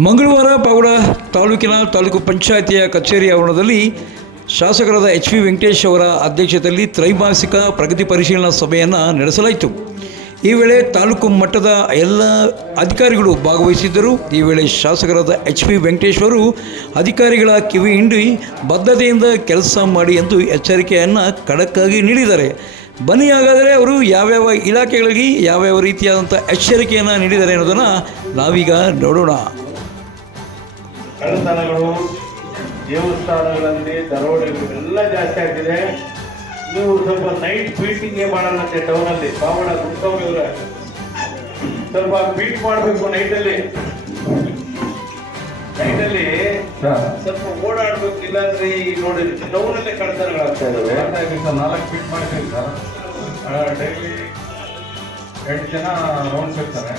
ಮಂಗಳವಾರ ಪಾವಡ ತಾಲೂಕಿನ ತಾಲೂಕು ಪಂಚಾಯಿತಿಯ ಕಚೇರಿ ಆವರಣದಲ್ಲಿ ಶಾಸಕರಾದ ಎಚ್ ವಿ ವೆಂಕಟೇಶ್ ಅವರ ಅಧ್ಯಕ್ಷತೆಯಲ್ಲಿ ತ್ರೈಮಾಸಿಕ ಪ್ರಗತಿ ಪರಿಶೀಲನಾ ಸಭೆಯನ್ನು ನಡೆಸಲಾಯಿತು. ಈ ವೇಳೆ ತಾಲೂಕು ಮಟ್ಟದ ಎಲ್ಲ ಅಧಿಕಾರಿಗಳು ಭಾಗವಹಿಸಿದ್ದರು. ಈ ವೇಳೆ ಶಾಸಕರಾದ ಎಚ್ ಪಿ ವೆಂಕಟೇಶ್ವರು ಅಧಿಕಾರಿಗಳ ಕಿವಿ ಹಿಂಡಿ ಬದ್ಧತೆಯಿಂದ ಕೆಲಸ ಮಾಡಿ ಎಂದು ಎಚ್ಚರಿಕೆಯನ್ನು ಖಡಕ್ಕಾಗಿ ನೀಡಿದ್ದಾರೆ. ಬನ್ನಿ ಹಾಗಾದರೆ ಅವರು ಯಾವ್ಯಾವ ಇಲಾಖೆಗಳಿಗೆ ಯಾವ್ಯಾವ ರೀತಿಯಾದಂಥ ಎಚ್ಚರಿಕೆಯನ್ನು ನೀಡಿದ್ದಾರೆ ಅನ್ನೋದನ್ನು ನಾವೀಗ ನೋಡೋಣ. ಕಳ್ಳತನಗಳು ದೇವಸ್ಥಾನಗಳಲ್ಲಿ ದರೋಡೆಗಳು ಎಲ್ಲ ಜಾಸ್ತಿ ಆಗ್ತಿದೆ. ನೀವು ಸ್ವಲ್ಪ ನೈಟ್ ಬೀಟಿಂಗೇ ಮಾಡಲ್ಲಂತೆ ಟೌನಲ್ಲಿ ಪಾವಡ ಇವ್ರೆ ಸ್ವಲ್ಪ ಬೀಟ್ ಮಾಡಬೇಕು ನೈಟಲ್ಲಿ ನೈಟಲ್ಲಿ ಸ್ವಲ್ಪ ಓಡಾಡಬೇಕು ಇಲ್ಲಾಂದ್ರೆ ಈ ನೋಡಿ ಟೌನಲ್ಲೇ ಕಳ್ಳತನಗಳಾಗ್ತಾ ಇದಾವೆ. ನಾಲ್ಕು ಬೀಟ್ ಮಾಡ್ತೀವಿ ಸರ್. ಡೈಲಿ ಎಂಟು ಜನ ರೌಂಡ್ಸ್ ಇರ್ತಾರೆ.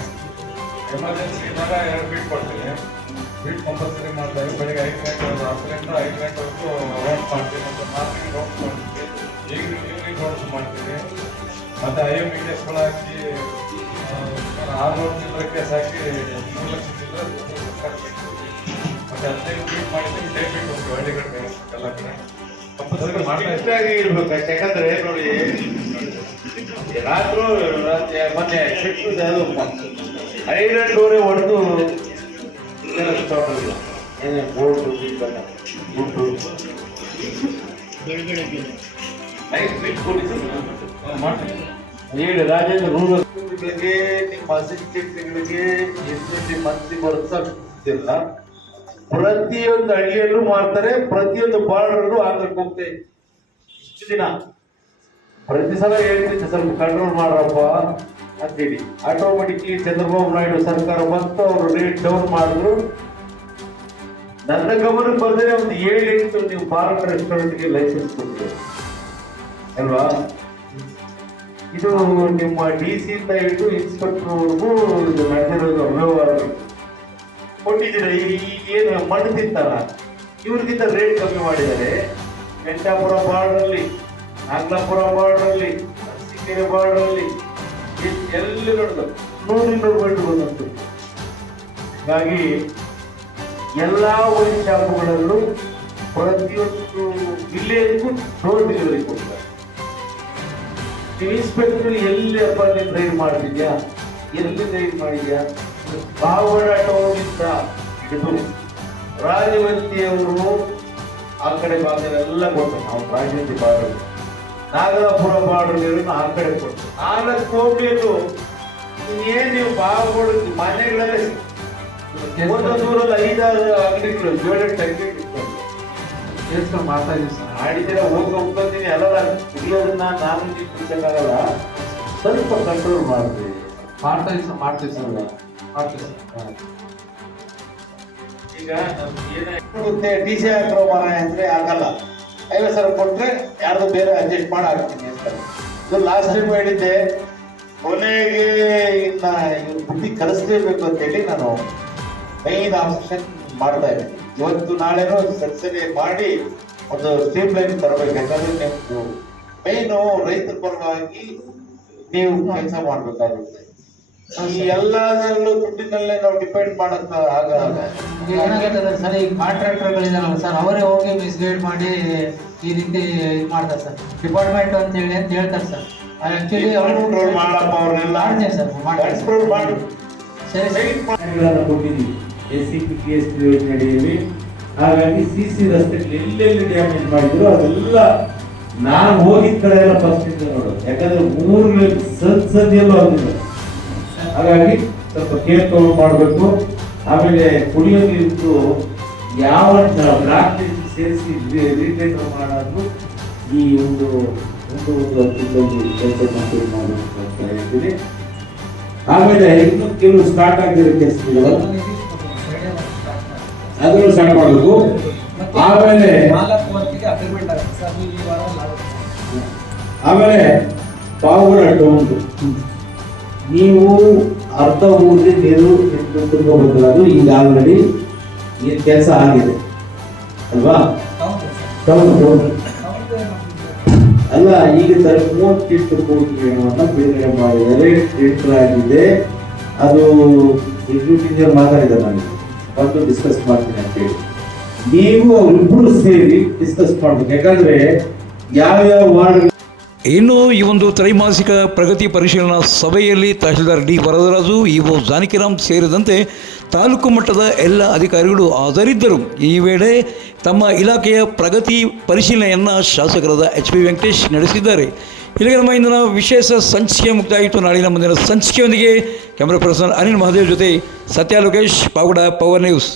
ಎಮರ್ಜೆನ್ಸಿ ಇದ್ದಾಗ ಎರಡು ಬೀಟ್ ಕೊಡ್ತೀವಿ. ಫೀಟ್ ಕಂಪಲ್ಸರಿ ಮಾಡ್ತಾರೆ. ಬೆಳಗ್ಗೆ ಐದು ಗಂಟೆ ಹತ್ತರಿಂದ ಐದು ಗಂಟೆವರೆಗೂ ವರ್ಕ್ ಮಾಡ್ತೀವಿ. ಮತ್ತು ಮಾರ್ನಿಂಗ್ ವರ್ಕ್ ಮಾಡ್ತೀವಿ. ಈಗ ಈವ್ನಿಂಗ್ ವರ್ಕ್ ಮಾಡ್ತೀವಿ. ಮತ್ತು ಐ ಎಂ ಇಂಡಿಯಸ್ಗಳು ಹಾಕಿ ಆ, ಆರು ಲಕ್ಷ ಚಿಲ್ಲರೆ ಕೇಸ್ ಹಾಕಿ ಮೂರು ಲಕ್ಷ ಚಿಲ್ಲರೆ ಮತ್ತು ಹದಿನೈದು ಫೀಟ್ ಮಾಡಿದ್ದೀವಿ ಫೀಟ್ ಹೋಗ್ತೀವಿ ಕಡೆ ಎಲ್ಲ ಕಡೆ. ಕಂಪಲ್ಸರಿ ಆಗಿ ಇರ್ಬೇಕು. ಯಾಕಂದ್ರೆ ನೋಡಿ ರಾತ್ರು ಮೊನ್ನೆ ಶಿಫ್ಟ್ ಅದು ಐರನ್ಡೋರೆ ಹೊಡೆದು ಏನೇ ಬೋರ್ಡ್ ದುಡ್ಡು. ನೈಟ್ ಫಿಟ್ ಕೊಡಿಸಿ ಮಾಡ್ತೀನಿ. ಹೇಳಿ ರಾಜೇಂದ್ರ ರೂಲ್ಗಳಿಗೆ ನಿಮ್ಮ ಅಸಿಸ್ಟೆಂಟ್ಗಳಿಗೆ ಎಷ್ಟು ಮಂದಿ ಬರ್ತಿಲ್ಲ ಪ್ರತಿಯೊಂದು ಹಳ್ಳಿಯಲ್ಲೂ ಮಾಡ್ತಾರೆ ಪ್ರತಿಯೊಂದು ಬಾರ್ಡರಲ್ಲೂ ಆಗಕ್ಕೆ ಹೋಗ್ತೇವೆ. ಇಷ್ಟು ದಿನ. ಪ್ರತಿ ಸಲ ಹೇಳ್ತಿದ್ದೆ ಸ್ವಲ್ಪ ಕಂಟ್ರೋಲ್ ಮಾಡ್ರಪ್ಪ. ಅಂತೇಳಿ ಆಟೋಮೆಟಿಕ್ಲಿ ಚಂದ್ರಬಾಬು ನಾಯ್ಡು ಸರ್ಕಾರ ಬಂತು, ಅವರು ರೇಟ್ ಡೌನ್ ಮಾಡಿದ್ರು. ನನ್ನ ಗಮನಕ್ಕೆ ಬಂದರೆ ಒಂದು ಏಳು ಎಂಟು ನೀವು ಭಾರತ ರೆಸ್ಟೋರೆಂಟ್ಗೆ ಲೈಸೆನ್ಸ್ ಕೊಟ್ಟಿದ್ದಾರೆ ಅಲ್ವಾ? ಇದು ನಿಮ್ಮ ಡಿ ಸಿ ಇಂದ ಹಿಡಿದು ಇನ್ಸ್ಪೆಕ್ಟರ್ವರೆಗೂ ಇದು ನಡೆದಿರೋದು ಅವ್ಯವಹಾರ ಕೊಟ್ಟಿದ್ದೀರ? ಈಗ ಏನು ಮಣ್ಣು ತಿಂತಾರ? ಇವ್ರಿಗಿಂತ ರೇಟ್ ಕಮ್ಮಿ ಮಾಡಿದ್ದಾರೆ. ವೆಂಕಟಾಪುರ ಬಾರ್ಡ್ರಲ್ಲಿ, ನಾಗಲಾಪುರ ಬಾರ್ಡ್ರಲ್ಲಿ, ಅರಸೀಕೆರೆ ಬಾರ್ಡ್ರಲ್ಲಿ ಎಲ್ಲಿ ನೋಡಿದ್ರು ಇನ್ನೂರು ಬಂದು ಬಂದಂತು ಹಾಗಾಗಿ ಎಲ್ಲ ವೈನ್ ಶಾಪುಗಳಲ್ಲೂ ಪ್ರತಿಯೊಂದು ವಿಲೇಜ್ಗೂ ಡೋರ್ ಡೆಲಿವರಿ ಕೊಡ್ತಾರೆ. ಇನ್ಸ್ಪೆಕ್ಟರ್ ಎಲ್ಲಿ ಅಪ್ಪ ನೀನು ರೈಡ್ ಮಾಡ್ತಿದ್ಯಾ? ಎಲ್ಲಿ ರೈಡ್ ಮಾಡಿದ್ಯಾ? ಬಾವಡ ಟೌನಿಂದ ಹಿಡಿದು ರಾಜವಂತಿಯವರು ಆ ಕಡೆ ಭಾಗದೆಲ್ಲ ಕೊಡ್ತಾರೆ. ನಾವು ರಾಜವಂತಿ ಬಾರ್ಡರ್ ನಾಗಲಾಪುರ ಬಾರ್ಡರ್ ಆ ಕಡೆ ಕೊಟ್ಟು ನಾಲ್ಕು ಹೋಗ್ಬೇಕು. ಏನ್ ನೀವು ಬಾವಗಳು ಮನೆಗಳಲ್ಲೇ ಊರಲ್ಲಿ ಐದಾರು ಅಂಗಡಿಗಳು ಏಳೆಂಟು ಅಂಗಡಿ ಕೇಸ್ಗಳು ಮಾಡ್ತಾ ಸರ್. ಆಡಿದ್ರೆ ಹೋಗಿ ಹೋಗ್ತೀನಿ ಎಲ್ಲ ಕುಡಿಯೋದನ್ನ ನಾನು ನಿಂತಿಸಕ್ಕಾಗಲ್ಲ ಸ್ವಲ್ಪ ಕಂಟ್ರೋಲ್ ಮಾಡ್ತೀವಿ ಮಾಡ್ತಾ ಇದೀವಿ ಸರ್ ಮಾಡ್ತೀವಿ ಸರ್. ಮಾಡ್ತೀವಿ ಸರ್. ಈಗ ನಮ್ಗೆ ಏನಾಗುತ್ತೆ ಡಿ ಸಿ ಹಾಕ್ರೋ ಮಾರಾಯ ಅಂದ್ರೆ ಆಗಲ್ಲ. ಐವತ್ತು ಸಾವಿರ ಕೊಟ್ರೆ ಯಾರ್ದು ಬೇರೆ ಅಡ್ಜಸ್ಟ್ ಮಾಡಿ ಹಾಕ್ತೀನಿ ಅಂತ. ಇದು ಲಾಸ್ಟ್ ಟೈಮ್ ಹೇಳಿದ್ದೆ, ಕೊನೆಗೆ ಇನ್ನ ಬುದ್ಧಿ ಕಲಿಸ್ಲೇಬೇಕು ಅಂತ ಹೇಳಿ ನಾನು ಮೈನ್ ಆಪ್ಷನ್ ಮಾಡ್ತಾ ಇದ್ದೀನಿ. ಇವತ್ತು ನಾಳೆನೂ ಸರಿ ಮಾಡಿ ಒಂದು ಸ್ಟ್ರೀಮ್ ಲೈನ್ ತರಬೇಕು. ಯಾಕಂದ್ರೆ ನೀವು ಮೈನು ರೈತರ ಪರವಾಗಿ ನೀವು ಕೆಲಸ ಮಾಡ್ಬೇಕಾಗುತ್ತೆ. ಎಲ್ಲದರಲ್ಲೂ ದುಡ್ಡಿನಲ್ಲೇ ನಾವು ಡಿಪೆಂಡ್ ಮಾಡಕ್ ಆಗಲ್ಲ. ಅಂದ್ರೆ ಸರ್ ಈಗ ಕಾಂಟ್ರಾಕ್ಟರ್ಗಳಿದಾರಲ್ಲ ಸರ್ ಅವರೇ ಹೋಗಿ ಮಿಸ್ಗೈಡ್ ಮಾಡಿ ಈ ರೀತಿ ಇದು ಮಾಡ್ತಾರೆ ಸರ್. ಡಿಪಾರ್ಟ್ಮೆಂಟ್ ಅಂತ ಹೇಳಿ ಅಂತ ಹೇಳ್ತಾರೆ ಸರ್. ಆಕ್ಚುಲಿ ಅವರು ಕಂಟ್ರೋಲ್ ಮಾಡಪ್ಪ ಅವ್ರನ್ನೆಲ್ಲ ಮಾಡ್ತೀನಿ ಸರ್ ಕಂಟ್ರೋಲ್ ಮಾಡಿ. ಸರಿ ಸರ್. ಕೊಟ್ಟಿದ್ದೀವಿ. S C P T S P ಯೋಜನೆಯಲ್ಲಿ ಹಾಗಾಗಿ ಸಿ ಸಿ ರಸ್ತೆಗಳು ಎಲ್ಲೆಲ್ಲಿ ಡ್ಯಾಮೇಜ್ ಮಾಡಿದ್ರು ಅದೆಲ್ಲ ನಾನು ಹೋಗಿದ್ದ ಕಡೆ ಎಲ್ಲ ಫಸ್ಟ್ ಇದ್ದೆ ನೋಡು. ಯಾಕಂದ್ರೆ ಮೂರು ಸದ್ ಸದ್ಯಲ್ಲೂ ಆಗಿಲ್ಲ ಹಾಗಾಗಿ ಸ್ವಲ್ಪ ಕೇರ್ ತಗೊಂಡು ಮಾಡಬೇಕು. ಆಮೇಲೆ ಕುಡಿಯೋ ನೀರು ಯಾವ ಬ್ಲಾಕ್ ಸೇರಿಸಿ ರೀಟೇಕ್ ಮಾಡೋದು ಈ ಒಂದು ಒಂದು ಒಂದು ಹತ್ತಿರದಲ್ಲಿ ಕೆಲಸ ಮಾಡಬೇಕು ಅಂತ ಹೇಳ್ತೀನಿ. ಆಮೇಲೆ ಇನ್ನೂ ಕೆಲವು ಸ್ಟಾರ್ಟ್ ಆಗಿರೋ ಕೆಲಸಗಳು. ಅದನ್ನು ಸ್ಟಾರ್ಟ್ ಮಾಡಬೇಕು. ಆಮೇಲೆ ಆಮೇಲೆ ಪಾವುಗಳ ಟೌನ್ದು ನೀವು ಅರ್ಧ ಊರಿಗೆ ನೀರು ತುಂಬೋಬೇಕಾದ್ರು ಈಗ ಆಲ್ರೆಡಿ ಈ ಕೆಲಸ ಆಗಿದೆ. ಅಲ್ವಾ? ಅಲ್ಲ ಈಗ ಸರ್ ಮೂವತ್ತೆಂಟು ಕೋಟಿ ಹಣವನ್ನು ಬಿಡುಗಡೆ ಮಾಡಿದರೆ ಟೆಂಡರ್ ಆಗಿದೆ. ಅದು ಎಕ್ಸಿಕ್ಯೂಟಿವ್ ಮಾತಾಡಿದ್ದಾರೆ ನನಗೆ ಬಂದು ಡಿಸ್ಕಸ್ ಮಾಡ್ತೀನಿ ಅಂತೇಳಿ ನೀವು ಅವರಿಬ್ಬರು ಸೇರಿ ಡಿಸ್ಕಸ್ ಮಾಡ್ಬೇಕು. ಯಾಕಂದ್ರೆ ಯಾವ್ಯಾವ ವಾರ್ಡ್ ಇನ್ನು ಈ ಒಂದು ತ್ರೈಮಾಸಿಕ ಪ್ರಗತಿ ಪರಿಶೀಲನಾ ಸಭೆಯಲ್ಲಿ ತಹಶೀಲ್ದಾರ್ ಡಿ ವರದರಾಜು, ಇಒ ಜಾನಕಿರಾಮ್ ಸೇರಿದಂತೆ ತಾಲೂಕು ಮಟ್ಟದ ಎಲ್ಲ ಅಧಿಕಾರಿಗಳು ಹಾಜರಿದ್ದರು. ಈ ವೇಳೆ ತಮ್ಮ ಇಲಾಖೆಯ ಪ್ರಗತಿ ಪರಿಶೀಲನೆಯನ್ನು ಶಾಸಕರಾದ ಎಚ್ ಪಿ ವೆಂಕಟೇಶ್ ನಡೆಸಿದ್ದಾರೆ. ಇಲ್ಲಿಗೆ ನಮ್ಮ ಇಂದಿನ ವಿಶೇಷ ಸಂಚಿಕೆ ಮುಕ್ತಾಯಿತು ನಾಳಿನ ಮುಂದಿನ ಸಂಚಿಕೆಯೊಂದಿಗೆ ಕ್ಯಾಮ್ರಾ ಪರ್ಸನ್ ಅನಿಲ್ ಮಹಾದೇವ್ ಜೊತೆ ಸತ್ಯ ಲೋಕೇಶ್ ಪಾವಗಡ, ಪವರ್ ನ್ಯೂಸ್.